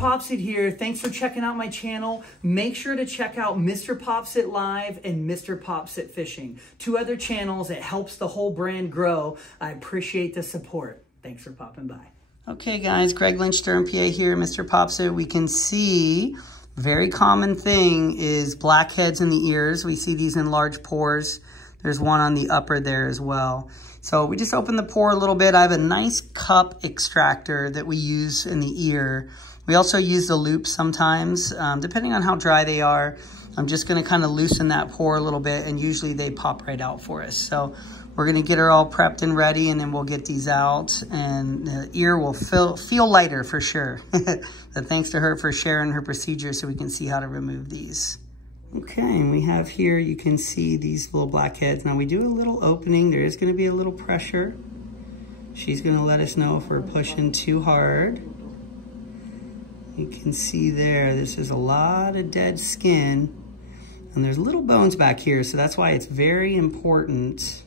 MrPopZit here. Thanks for checking out my channel. Make sure to check out MrPopZit Live and MrPopZit Fishing. 2 other channels. It helps the whole brand grow. I appreciate the support. Thanks for popping by. Okay guys, Greg Lynch, Durham, PA here, MrPopZit. We can see very common thing is blackheads in the ears. We see these in large pores. There's one on the upper there as well. So we just open the pore a little bit. I have a nice cup extractor that we use in the ear. We also use the loop sometimes, depending on how dry they are. I'm just gonna kind of loosen that pore a little bit, and usually they pop right out for us. So we're gonna get her all prepped and ready, and then we'll get these out, and the ear will feel lighter for sure. But thanks to her for sharing her procedure so we can see how to remove these. Okay, and we have here, you can see these little blackheads. Now we do a little opening. There is gonna be a little pressure. She's gonna let us know if we're pushing too hard. You can see there, this is a lot of dead skin, and there's little bones back here, so that's why it's very important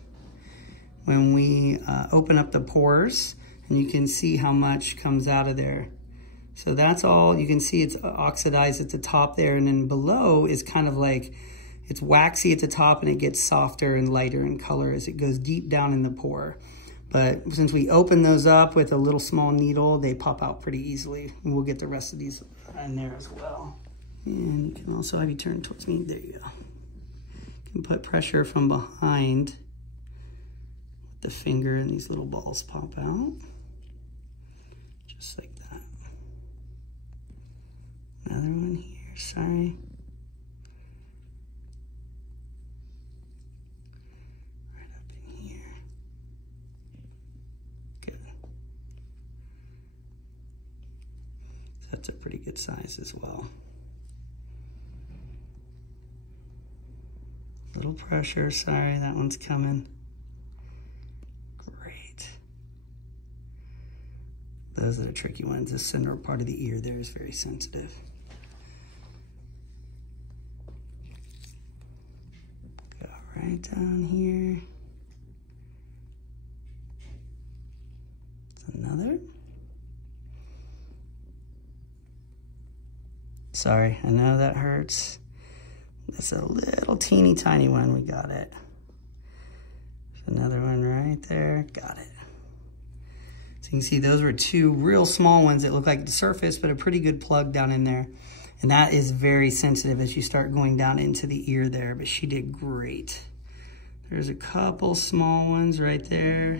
when we open up the pores, and you can see how much comes out of there. So that's all, you can see it's oxidized at the top there, and then below is kind of like, it's waxy at the top and it gets softer and lighter in color as it goes deep down in the pore. But since we open those up with a little small needle, they pop out pretty easily. And we'll get the rest of these in there as well. And you can also have you turn towards me. There you go. You can put pressure from behind with the finger, and these little balls pop out. Just like that. Another one here, sorry. That's a pretty good size as well. Little pressure, sorry, that one's coming. Great. Those are the tricky ones. The center part of the ear there is very sensitive. Go right down here. That's another. Sorry, I know that hurts. That's a little teeny tiny one, we got it. There's another one right there, got it. So you can see those were 2 real small ones that look like the surface, but a pretty good plug down in there. And that is very sensitive as you start going down into the ear there, but she did great. There's a couple small ones right there.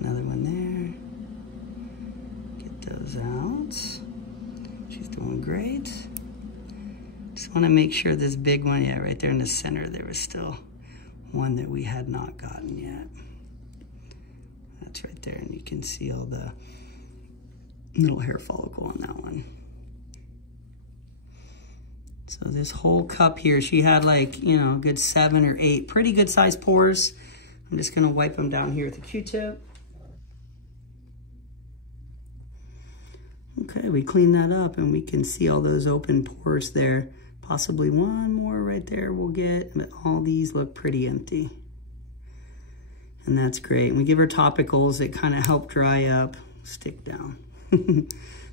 Another one there. Those out. She's doing great. Just want to make sure this big one, yeah, right there in the center, there was still one that we had not gotten yet. That's right there, and you can see all the little hair follicle on that one. So this whole cup here, she had like, you know, a good 7 or 8 pretty good sized pores. I'm just gonna wipe them down here with a Q-tip. Okay, we clean that up and we can see all those open pores there. Possibly one more right there we'll get, but all these look pretty empty. And that's great. We give her topicals that kind of help dry up, stick down,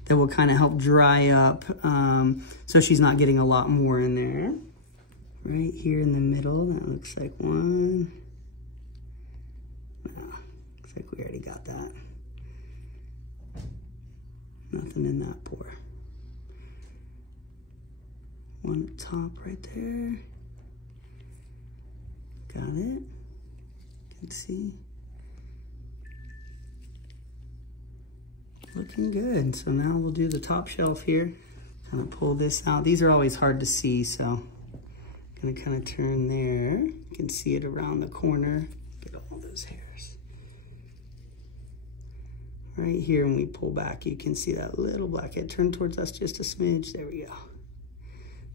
that will kind of help dry up so she's not getting a lot more in there. Right here in the middle, that looks like one. No, looks like we already got that. Nothing in that pore. One at the top right there. Got it. You can see. Looking good. So now we'll do the top shelf here. Kind of pull this out. These are always hard to see, so I'm gonna kind of turn there. You can see it around the corner. Get all those hairs. Right here, when we pull back, you can see that little blackhead. Turn towards us just a smidge. There we go.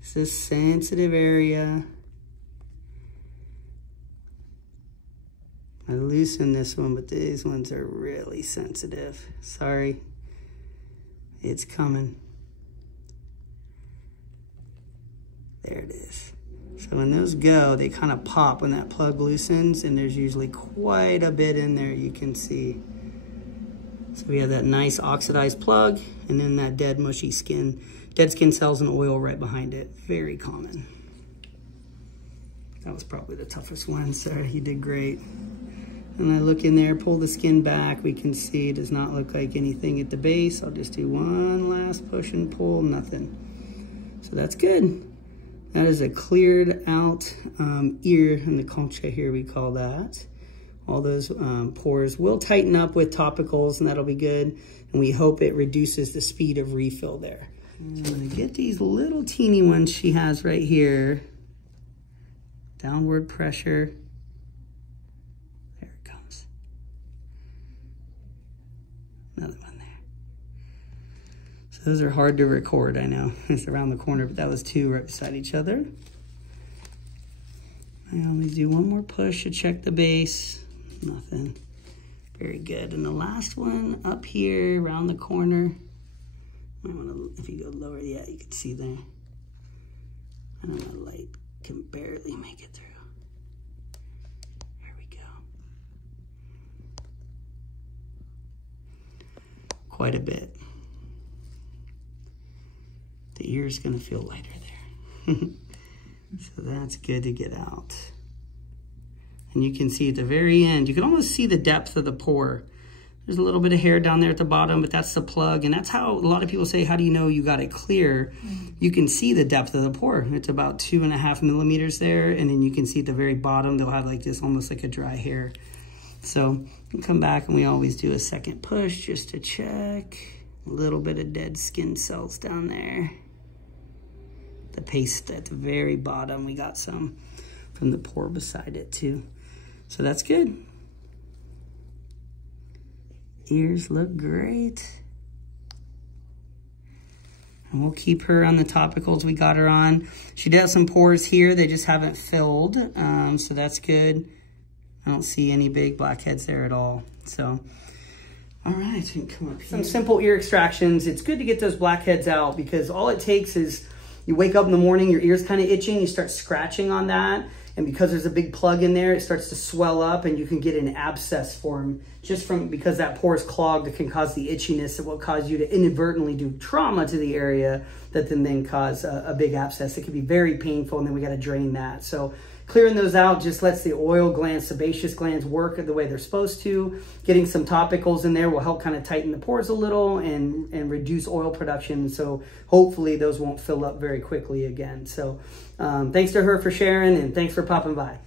This is a sensitive area. I loosened this one, but these ones are really sensitive. Sorry. It's coming. There it is. So So when those go, they kind of pop when that plug loosens, and there's usually quite a bit in there, you can see. So we have that nice oxidized plug, and then that dead mushy skin, dead skin cells and oil right behind it. Very common. That was probably the toughest one, Sarah, you did great. And I look in there, pull the skin back, we can see it does not look like anything at the base. I'll just do one last push and pull, nothing. So that's good. That is a cleared out ear in the concha here, we call that. All those pores will tighten up with topicals, and that'll be good. And we hope it reduces the speed of refill there. I'm gonna get these little teeny ones she has right here. Downward pressure. There it comes. Another one there. So those are hard to record, I know. It's around the corner, but that was two right beside each other. I always do one more push to check the base. Nothing. Very good. And the last one up here around the corner. Might want to, if you go lower, yeah, you can see there. I know my light can barely make it through. There we go. Quite a bit. The ear is going to feel lighter there. So that's good to get out. And you can see at the very end, you can almost see the depth of the pore. There's a little bit of hair down there at the bottom, but that's the plug. And that's how a lot of people say, how do you know you got it clear? You can see the depth of the pore. It's about 2.5 millimeters there. And then you can see at the very bottom, they'll have like this, almost like a dry hair. So we come back and we always do a second push just to check. A little bit of dead skin cells down there. The paste at the very bottom, we got some from the pore beside it too. So that's good. Ears look great. And we'll keep her on the topicals we got her on. She does have some pores here, they just haven't filled, so that's good. I don't see any big blackheads there at all. So, all right, I can come up here. Some simple ear extractions. It's good to get those blackheads out because all it takes is you wake up in the morning, your ear's kind of itching, you start scratching on that. And because there's a big plug in there, it starts to swell up and you can get an abscess form just from, because that pore is clogged, it can cause the itchiness that will cause you to inadvertently do trauma to the area that then cause a big abscess. It can be very painful, and then we got to drain that. So clearing those out just lets the oil glands, sebaceous glands work the way they're supposed to. Getting some topicals in there will help kind of tighten the pores a little and reduce oil production. So hopefully those won't fill up very quickly again. So thanks to her for sharing, and thanks for popping by.